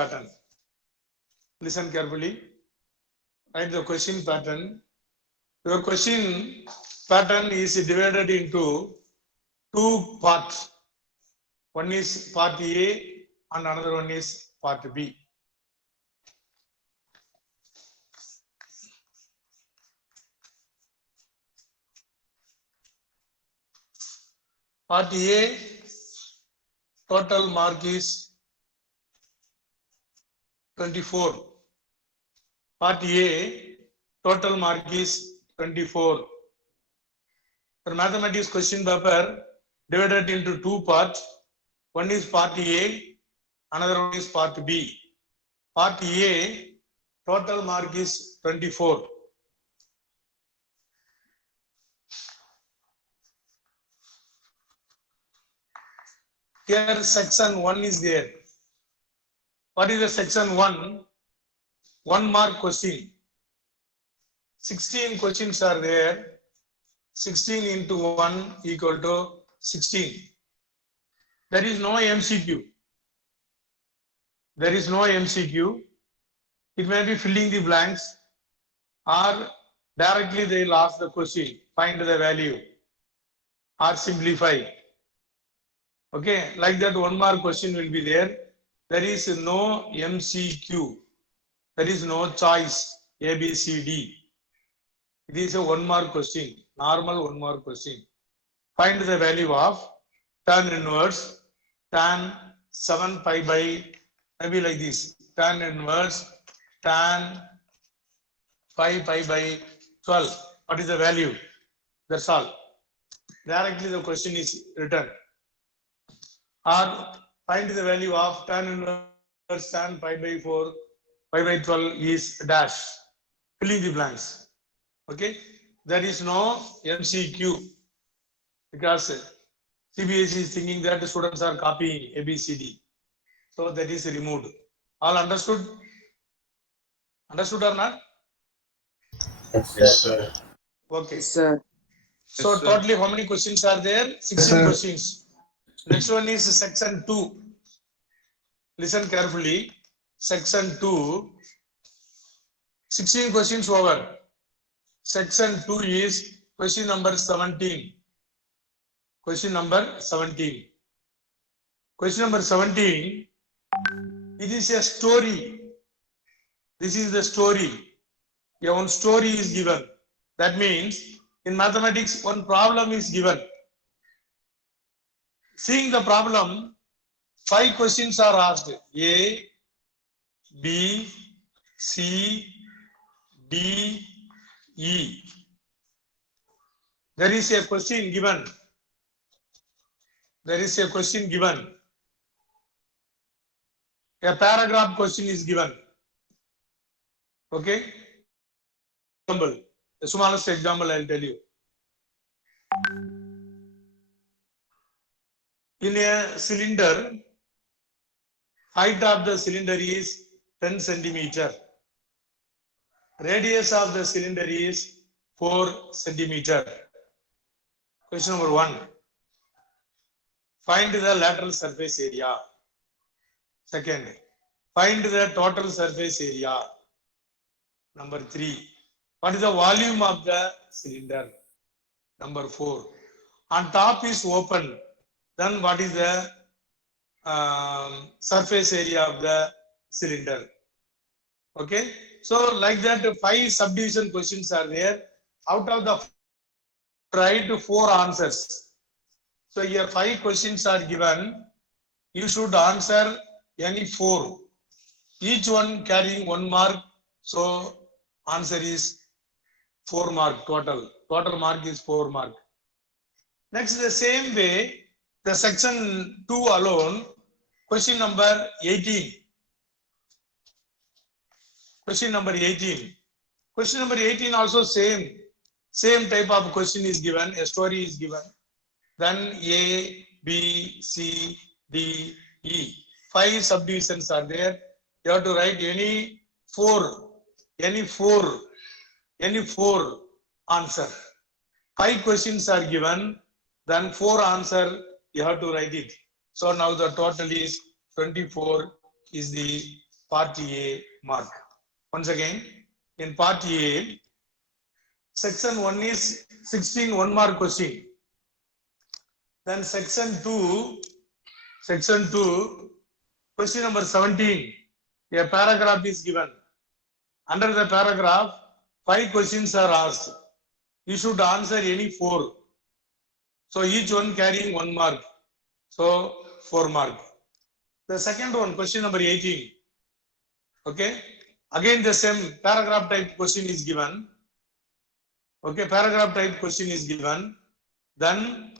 pattern. Listen carefully. Write the question pattern. Your question pattern is divided into two parts. One is part A and another one is part B. Part A, total mark is 24. Part A, total mark is 24. The mathematics question paper divided into two parts. One is part A, another one is part B. Part A, total mark is 24. Here section 1 is there. What is the section 1? 1 mark question. 16 questions are there. 16 into 1 equal to 16. There is no MCQ. There is no MCQ. It may be filling the blanks or directly they will ask the question, find the value or simplify. Okay, like that 1 mark question will be there. There is no MCQ. There is no choice A, B, C, D. It is a 1 mark question, normal 1 mark question. Find the value of tan inverse tan 7 pi by, maybe like this, tan inverse tan 5 pi by 12. What is the value? That's all. Directly the question is written. Or find the value of tan inverse tan pi by 4 pi by 12 is dash. Filling the blanks. Okay. There is no MCQ because CBSE is thinking that the students are copying ABCD. So that is removed. All understood? Understood or not? Yes, sir. Okay. Yes, sir. So Yes, sir. totally how many questions are there? 16 questions. Next one is section 2. Listen carefully. Section 2. 16 questions over. Section 2 is question number 17. Question number 17. Question number 17. It is a story. This is the story. A one story is given. That means in mathematics, one problem is given. Seeing the problem, 5 questions are asked. A, B, C, D, E. There is a question given. There is a question given. A paragraph question is given. Okay? Example. The smallest example I will tell you. In a cylinder, height of the cylinder is 10 centimeter. Radius of the cylinder is 4 centimeter. Question number 1. Find the lateral surface area. Second, find the total surface area. Number 3. What is the volume of the cylinder? Number 4. On top is open. Then what is the surface area of the cylinder? Okay. So like that 5 subdivision questions are there. Out of the write 4 answers. So here 5 questions are given. You should answer any 4. Each one carrying 1 mark. So answer is 4 mark total. Total mark is 4 mark. Next, the same way, the section 2 alone, question number 18. Question number 18. Question number 18 also same type of question is given, a story is given. Then A, B, C, D, E. 5 subdivisions are there. You have to write any 4 answer. 5 questions are given, then 4 answer you have to write it. So now the total is 24 is the part A mark. Once again, in part A, section 1 is 16 1 mark question. Then section 2, question number 17, a paragraph is given. Under the paragraph, 5 questions are asked. You should answer any 4. So each one carrying 1 mark. So 4 mark. The second one, question number 18. Okay. Again, the same paragraph type question is given. Okay, paragraph type question is given. Then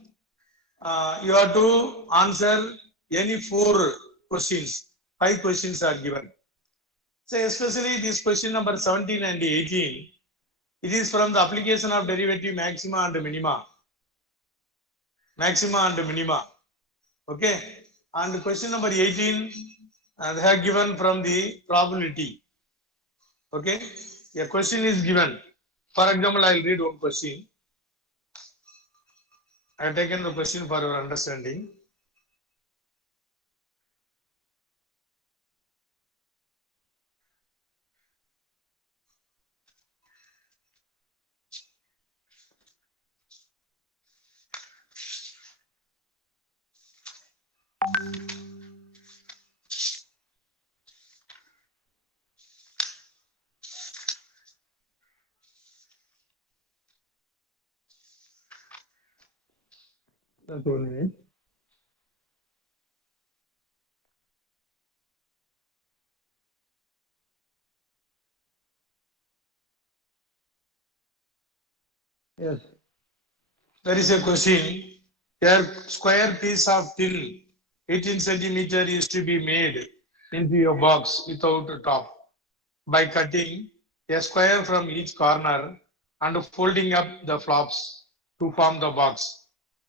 you have to answer any 4 questions. 5 questions are given. So especially this question number 17 and 18, it is from the application of derivative maxima and minima. Maxima and minima. Okay. And question number 18, they have given from the probability. Okay. A question is given. For example, I will read one question. I have taken the question for your understanding. That's 1 minute. Yes. There is a question. A square piece of tin, 18 centimeter, is to be made into a box without a top by cutting a square from each corner and folding up the flops to form the box.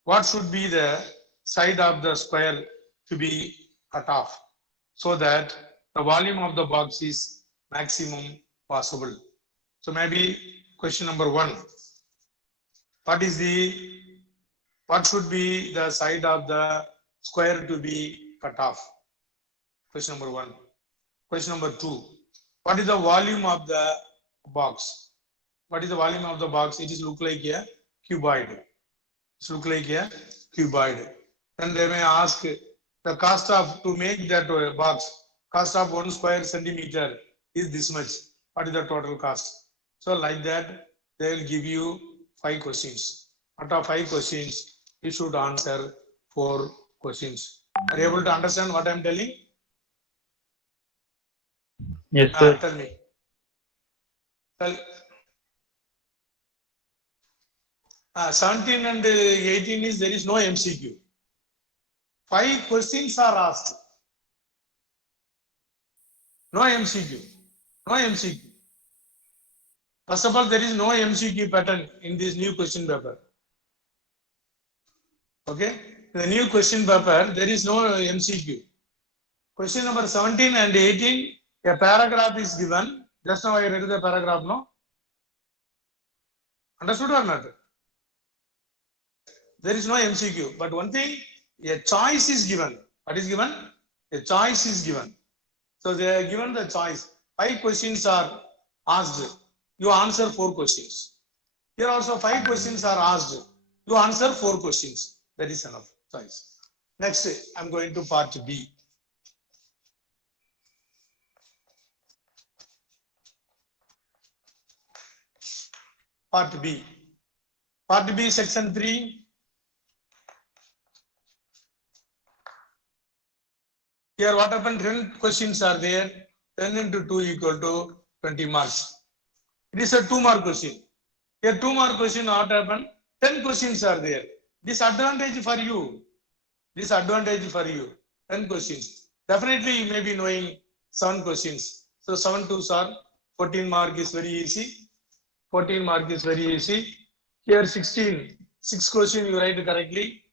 What should be the side of the square to be cut off so that the volume of the box is maximum possible? So maybe question number 1. What should be the side of the square to be cut off? Question number 1. Question number 2. What is the volume of the box? What is the volume of the box? It is look like a cuboid. It look like a cuboid. Then they may ask the cost of to make that box. Cost of 1 square centimeter is this much. What is the total cost? So like that, they will give you 5 questions. Out of 5 questions, you should answer 4 questions. Are you able to understand what I am telling? Yes, sir. Tell me. Tell. 17 and 18 is there is no MCQ. 5 questions are asked. No MCQ. No MCQ. First of all, there is no MCQ pattern in this new question paper. Okay. The new question paper, there is no MCQ. Question number 17 and 18, a paragraph is given. Just now I read the paragraph, no? Understood or not? There is no MCQ. But one thing, a choice is given. What is given? A choice is given. So they are given the choice. 5 questions are asked. You answer 4 questions. Here also 5 questions are asked. You answer 4 questions. That is enough choice. Next, I am going to part B. Part B. Part B, section 3. Here what happened? 10 questions are there. 10 into 2 equal to 20 marks. It is a 2 mark question. Here 2 mark question, what happened? 10 questions are there. Disadvantage for you. Disadvantage for you. 10 questions. Definitely you may be knowing 7 questions. So 7 2s are 14 mark is very easy. 14 mark is very easy. Here 16. 6 questions you write correctly.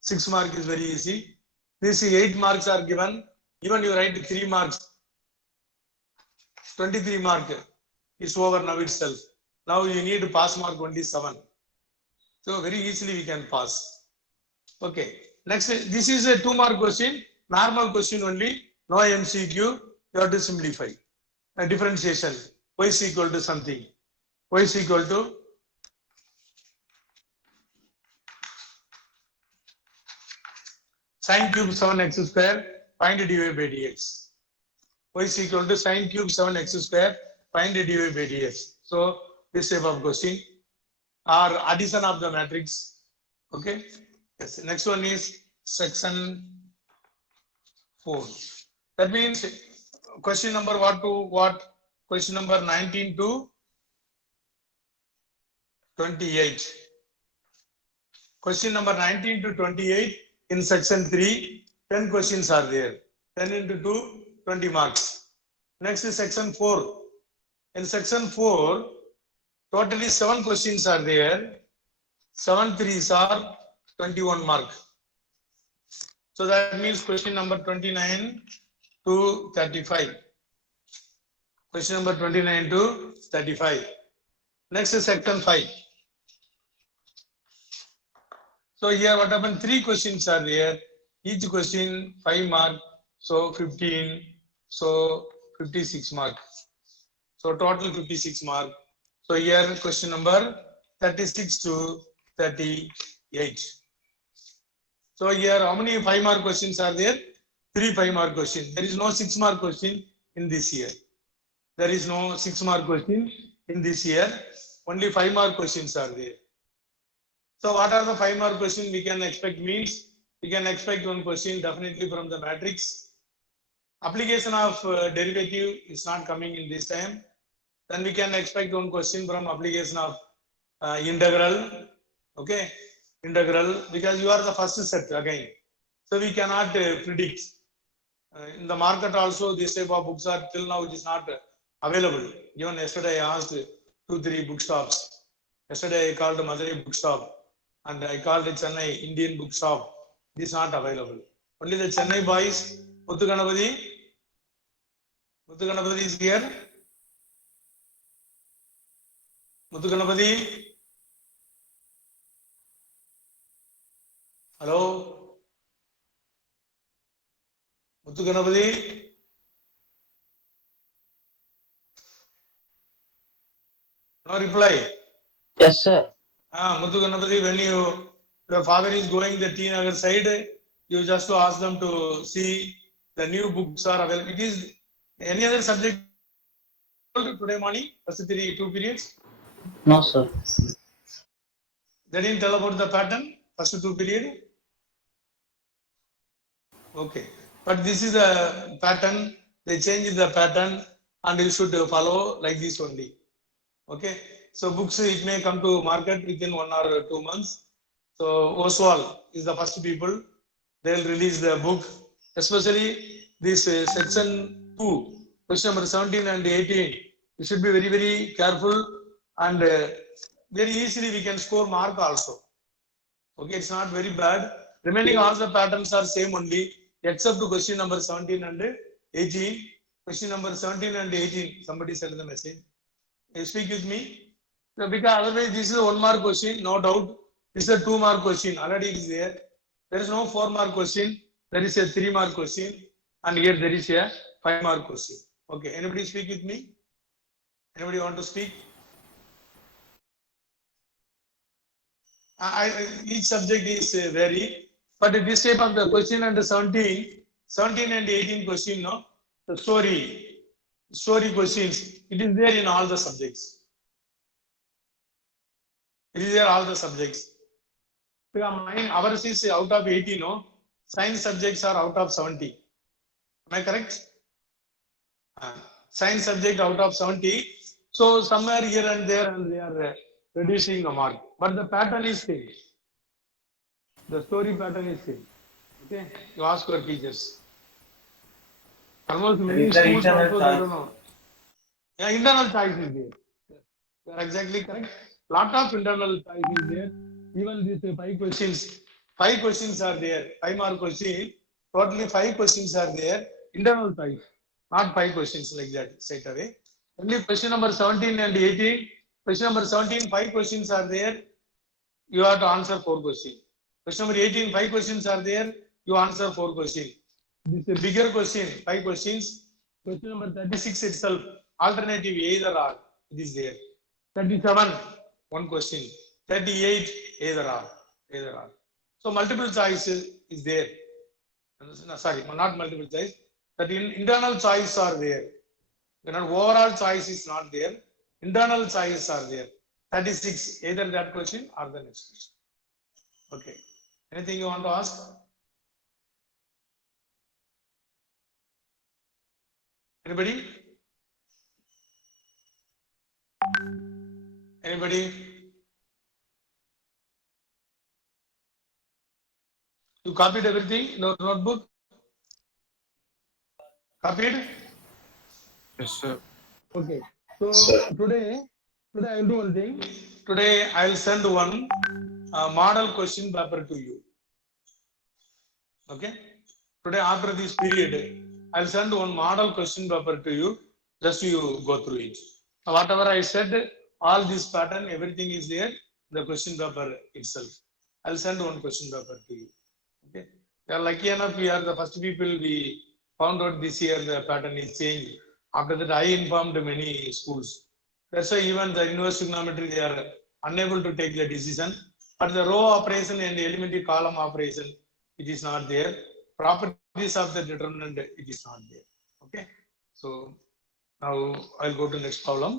6 mark is very easy. These 8 marks are given. Even you write 3 marks. 23 mark is over now itself. Now you need to pass mark only 7. So very easily we can pass. Okay. Next, this is a 2 mark question. Normal question only. No MCQ. you have to simplify. Differentiation, y is equal to something. Y is equal to sin cube 7x square, find dy by dx. Y is equal to sin cube 7x square, find dy by dx. So this type of question or addition of the matrix. Okay. Yes. Next one is section 4. That means question number what to what? Question number 19 to 28. Question number 19 to 28 in section 3, 10 questions are there. 10 into 2, 20 marks. Next is section 4. In section 4, totally 7 questions are there. 7 threes are 21 mark. So that means question number 29 to 35. Question number 29 to 35. Next is section 5. So here what happened? 3 questions are there. Each question 5 mark. So 15. So 56 mark. So total 56 mark. So here question number 36 to 38. So here how many 5 mark questions are there? 3 5 mark questions. There is no 6 mark question in this year. There is no 6 mark question in this year. Only 5 mark questions are there. So what are the 5 mark questions we can expect means? We can expect one question definitely from the matrix. Application of derivative is not coming in this time. Then we can expect one question from application of integral. Okay, integral, because you are the first set again. So we cannot predict. In the market also, this type of books are till now it is not available. Even yesterday I asked 2-3 bookshops. Yesterday I called Madurai bookshop and I called the Chennai Indian bookshop. It is not available. Only the Chennai boys. Muthu Ganapati is here. Muthu Ganapati. Hello. Muthu Ganapati. No reply. Yes, sir. Muthu Ganapati, when your father is going the T Nagar side, you just to ask them to see the new books are available. It is any other subject today morning, first 2 periods? No, sir. They didn't tell about the pattern, first 2 period? Okay. But this is the pattern, they changed the pattern and you should follow like this only. Okay. So books, it may come to market within 1 or 2 months. So Oswald is the first people. They'll release the book, especially this section 2, question number 17 and 18. You should be very, very careful and very easily we can score mark also. Okay, it's not very bad. Remaining all the patterns are same only, except to question number 17 and 18. Question number 17 and 18, somebody sent the message. You speak with me. So because otherwise this is a 1 mark question, no doubt. This is a 2 mark question, already it is there. There is no 4 mark question, there is a 3 mark question, and here there is a 5 mark question. Okay, anybody speak with me? Anybody want to speak? Each subject is vary, but this type of the question under 17 and 18 question, no, the story questions, it is there in all the subjects. It is there all the subjects. Ours is out of 80, no? Science subjects are out of 70. Am I correct? Science subject out of 70. So somewhere here and there and they are reducing the mark. But the pattern is same. The story pattern is same. Okay? You ask your teachers. Almost many schools also, I don't know. Yeah, internal choice is there. You are exactly correct. Lot of internal choice is there. Even these 5 questions are there. 5 mark question. Totally 5 questions are there. Internal choice. Not 5 questions like that straight away. Only question number 17 and 18. Question number 17, 5 questions are there. You have to answer 4 questions. Question number 18, 5 questions are there. You answer 4 questions. This is a bigger question, 5 questions. Question number 36 itself, alternative either or, it is there. 37, one question. 38, either or, either or. So multiple choice is there. No, sorry, not multiple choice. That internal choice are there. Overall choice is not there. Internal choices are there. 36, either that question or the next question. Okay. Anything you want to ask? Anybody? Anybody? You copied everything in your notebook? Copied? Yes, sir. Okay. So Sir. today I will do one thing. Today I will send one model question paper to you. Okay. Today after this period, I will send one model question paper to you. Just you go through it. Whatever I said, all this pattern, everything is there. The question paper itself. I will send one question paper to you. Okay. We are lucky enough. We are the first people we found out this year the pattern is changed. After that, I informed many schools. That's why even the universal trigonometry, they are unable to take the decision. But the row operation and the elementary column operation, it is not there. Properties of the determinant, it is not there. Okay. So now I'll go to next problem.